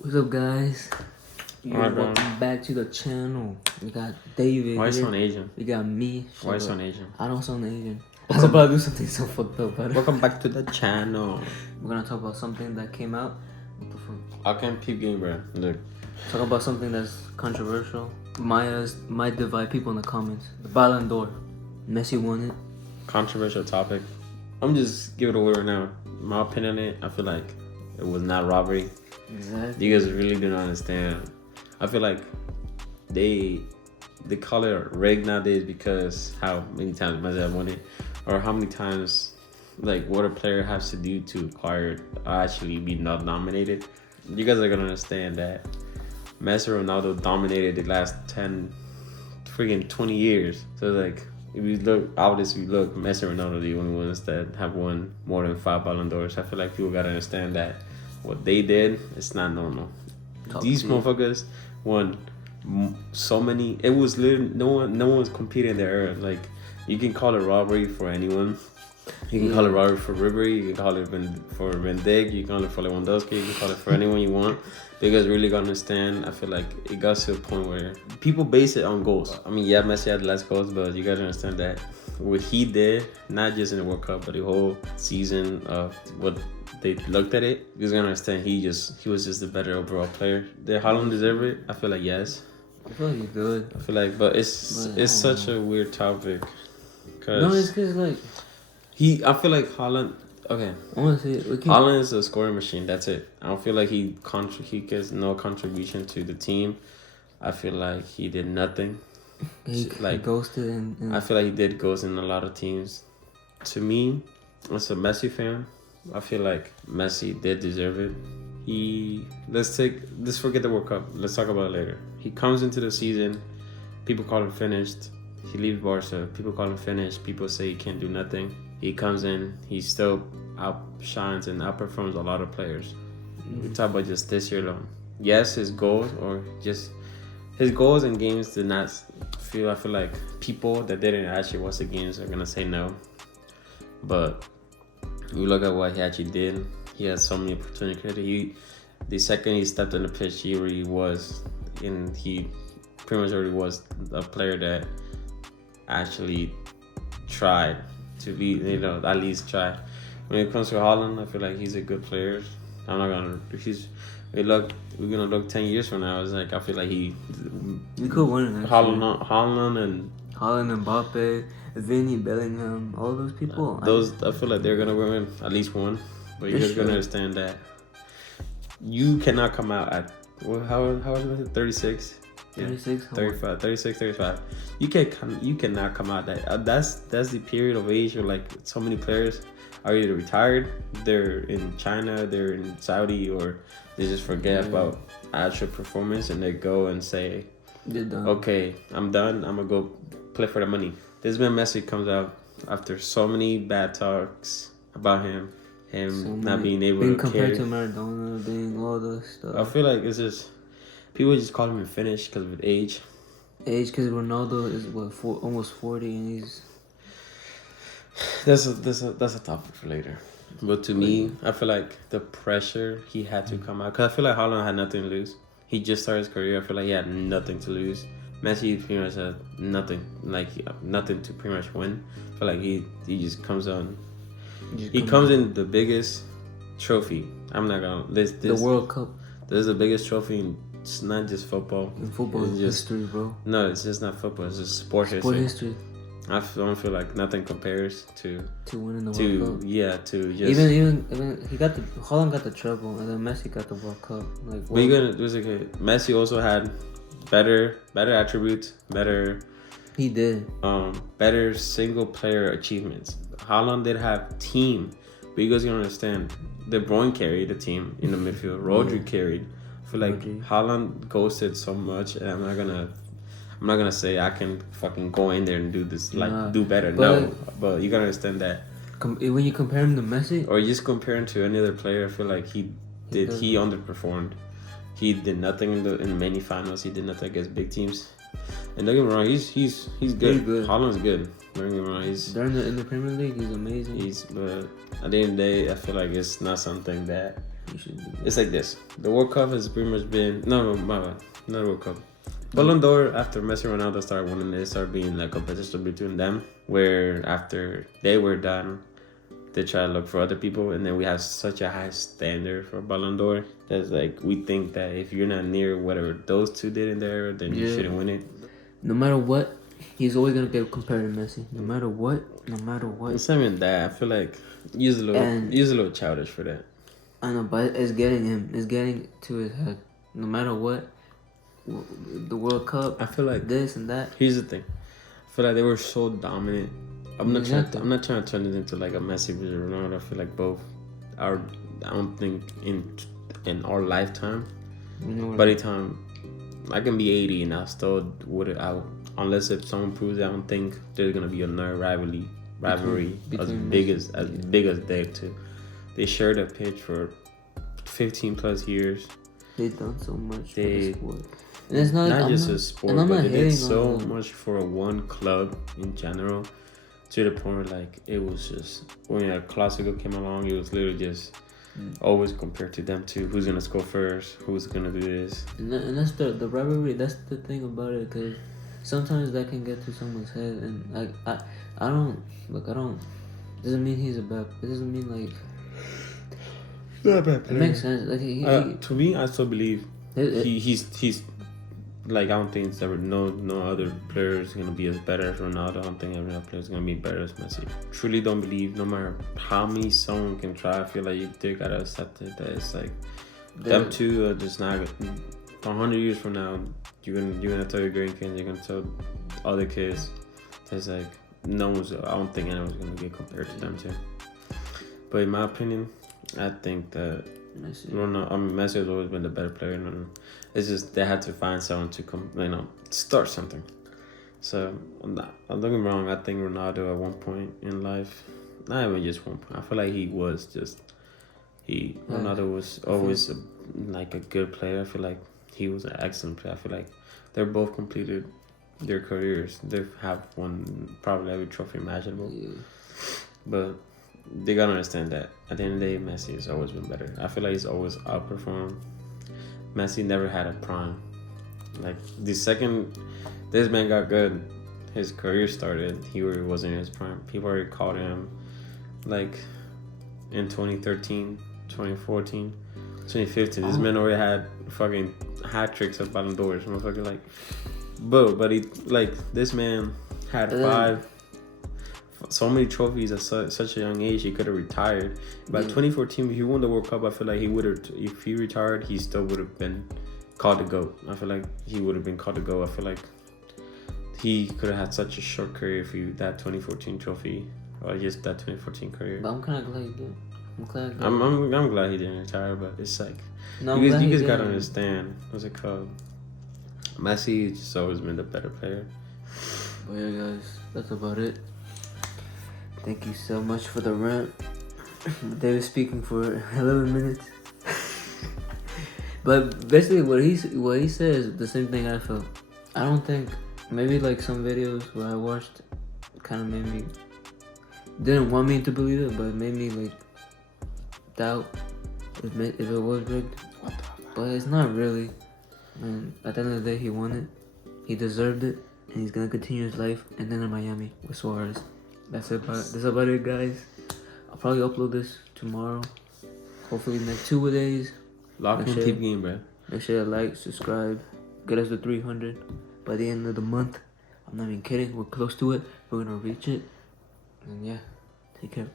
What's up, guys? Alright, bro. Welcome back to the channel. We got David. Why you here. sound Asian? We got me. Why you sound Asian? I don't sound Asian. I was about to do something so fucked up, but Welcome back to the channel. we're gonna talk about something that came out. What the fuck? I can't peep game, bro. Look. Talk about something that's controversial. Might divide people in the comments. The Ballon D'or. Messi won it. Controversial topic. I'm just give it away right now. My opinion on it, I feel like it was not robbery. Exactly. You guys really do not understand. I feel like they call it rigged nowadays because how many times Messi have won it, or how many times like what a player has to do to acquire it or actually be not nominated. You guys are gonna understand that Messi and Ronaldo dominated the last 20 years. So like if you look, obviously look, Messi and Ronaldo are the only ones that have won more than 5 Ballon d'Ors. I feel like people gotta understand that what they did, it's not normal. These motherfuckers won so many. It was literally no one was competing in their era. Like you can call it robbery for anyone. You can call it robbery for Ribery. You can call it for Van Dijk. You can call it for Lewandowski. You can call it for anyone you want. You guys really gotta understand. I feel like it got to a point where people base it on goals. I mean, yeah, Messi had less goals, but you gotta understand that what he did, not just in the World Cup, but the whole season of what they looked at it, you guys gotta understand he was just the better overall player. Did Haaland deserve it? I feel like yes. I feel like he's good. I feel like, but it's such a weird topic. No, it's cause like I feel like Haaland. Okay, honestly, Haaland is a scoring machine. That's it. I don't feel like he gets no contribution to the team. I feel like he did nothing. He ghosted and I feel like he did ghost in a lot of teams. To me, as a Messi fan, I feel like Messi did deserve it. Let's forget the World Cup. Let's talk about it later. He comes into the season, people call him finished. He leaves Barca, people call him finished. People say he can't do nothing. He comes in, he still outshines and outperforms a lot of players. We talk about just this year alone. Yes, his goals in games did not feel. I feel like people that didn't actually watch the games are gonna say no. But we look at what he actually did. He had so many opportunities. The second he stepped on the pitch, he already was, and he pretty much already was a player that actually tried to be, at least try. When it comes to Haaland, I feel like he's a good player. We're gonna look 10 years from now. It's like I feel like we could win it. Haaland and Mbappe, Vinny, Bellingham, all those people. I feel like they're gonna win at least one. But you're gonna understand that you cannot come out at how old was it? 36? 36, 35, 36, 35. You cannot come out that. That's the period of age where like so many players are either retired, they're in China, they're in Saudi, or they just forget about actual performance and they go and say, okay, I'm done. I'm gonna go play for the money. This man Messi comes out after so many bad talks about him not being able to compared carry. to Maradona, being all this stuff. I feel like it's just people just call him finished because of age. Because Ronaldo is almost 40, and he's. That's a topic for later. But to me, I feel like the pressure he had to come out, because I feel like Haaland had nothing to lose. He just started his career. I feel like he had nothing to lose. Messi pretty much had nothing, nothing to pretty much win. I feel like he just comes on. He comes in the biggest trophy. I'm not gonna list this. The World Cup. This is the biggest trophy. It's not just football. In football it's just history, bro. No, it's just not football. It's just sport history. I don't feel like nothing compares to winning the World Cup. Yeah, to just even Haaland got the treble, and then Messi got the World Cup. Messi also had better attributes, better. He did. Better single player achievements. Haaland did have team, but you guys can understand. De Bruyne carried the team in the midfield. Rodri carried. I feel like Haaland ghosted so much, and I'm not gonna say I can fucking go in there and do this do better. But you gotta understand that when you compare him to Messi, or you just compare him to any other player, I feel like he underperformed. He did nothing in many finals. He did nothing against big teams. And don't get me wrong, he's good. Haaland's good. Don't get me wrong, in the Premier League, he's amazing. But at the end of the day, I feel like it's not something that You should do that. It's like this. The World Cup has pretty much been my bad, not World Cup. Ballon d'Or, after Messi and Ronaldo started winning, it started being like a competition between them. Where after they were done, they try to look for other people, and then we have such a high standard for Ballon d'Or that's like we think that if you're not near whatever those two did in there, then you shouldn't win it. No matter what, he's always gonna get compared to Messi. No matter what. It's not even that. I feel like he's a little childish for that. I know, but it's getting him. It's getting to his head. No matter what, the World Cup. I feel like this and that. Here's the thing. I feel like they were so dominant. I'm not trying to turn it into like a Messi versus Ronaldo. I feel like both are. I don't think in our lifetime. By the time I can be 80 and I still would out unless if someone proves it, I don't think there's gonna be another rivalry between as big as they two. They shared a pitch for 15 plus years. They've done so much for the sport. And it's not just a sport, but they did so much for one club in general. To the point where, like, it was just when a Clasico came along, it was literally just always compared to them two. Who's gonna score first? Who's gonna do this? And that's the rivalry. That's the thing about it, because sometimes that can get to someone's head, and like I don't. Doesn't mean he's a bad. It doesn't mean like. Not a bad player. It makes sense. Like to me, I still believe he's like, I don't think it's ever no other player is gonna be as better as Ronaldo. I don't think every other player is gonna be better as Messi. Truly don't believe, no matter how many someone can try, I feel like you do gotta accept it, that it's like them two are just not. 100 years from now, you're gonna tell your grandkids, you're gonna tell other kids. There's like I don't think anyone's gonna get compared to them two. But in my opinion, I think that Messi has always been the better player. It's just they had to find someone to start something. So I'm don't get me wrong. I think Ronaldo at one point in life, not even just one point. I feel like Ronaldo was always a good player. I feel like he was an excellent player. I feel like they're both completed their careers. They have won probably every trophy imaginable. Yeah. But they gotta understand that at the end of the day, Messi has always been better. I feel like he's always outperformed. Messi never had a prime. Like the second this man got good, his career started, he wasn't in his prime. People already called him like in 2013, 2014, 2015. This man already had fucking hat tricks of Ballon D'Ors. Motherfucker, like, but he, like, this man had so many trophies at such a young age. He could have retired. By 2014, if he won the World Cup, I feel like he would have. If he retired, he still would have been called the GOAT. I feel like he would have been called the GOAT. I feel like he could have had such a short career if that 2014 trophy or just that 2014 career. But I'm kind of glad he did. I'm glad he didn't retire, but it's like you guys gotta understand. What's it called? Messi just always been the better player. But yeah, guys, that's about it. Thank you so much for the rant. They were speaking for 11 minutes. But basically what he said is the same thing I felt. I don't think, maybe like some videos where I watched kind of made me, didn't want me to believe it, but it made me like doubt if it was rigged. But it's not really. And at the end of the day, he won it. He deserved it. And he's going to continue his life. And then in Miami with Suarez. That's about it, guys. I'll probably upload this tomorrow. Hopefully next 2 days. Lock in, keep game, bro. Make sure to like, subscribe. Get us to 300 by the end of the month. I'm not even kidding. We're close to it. We're going to reach it. And yeah, take care.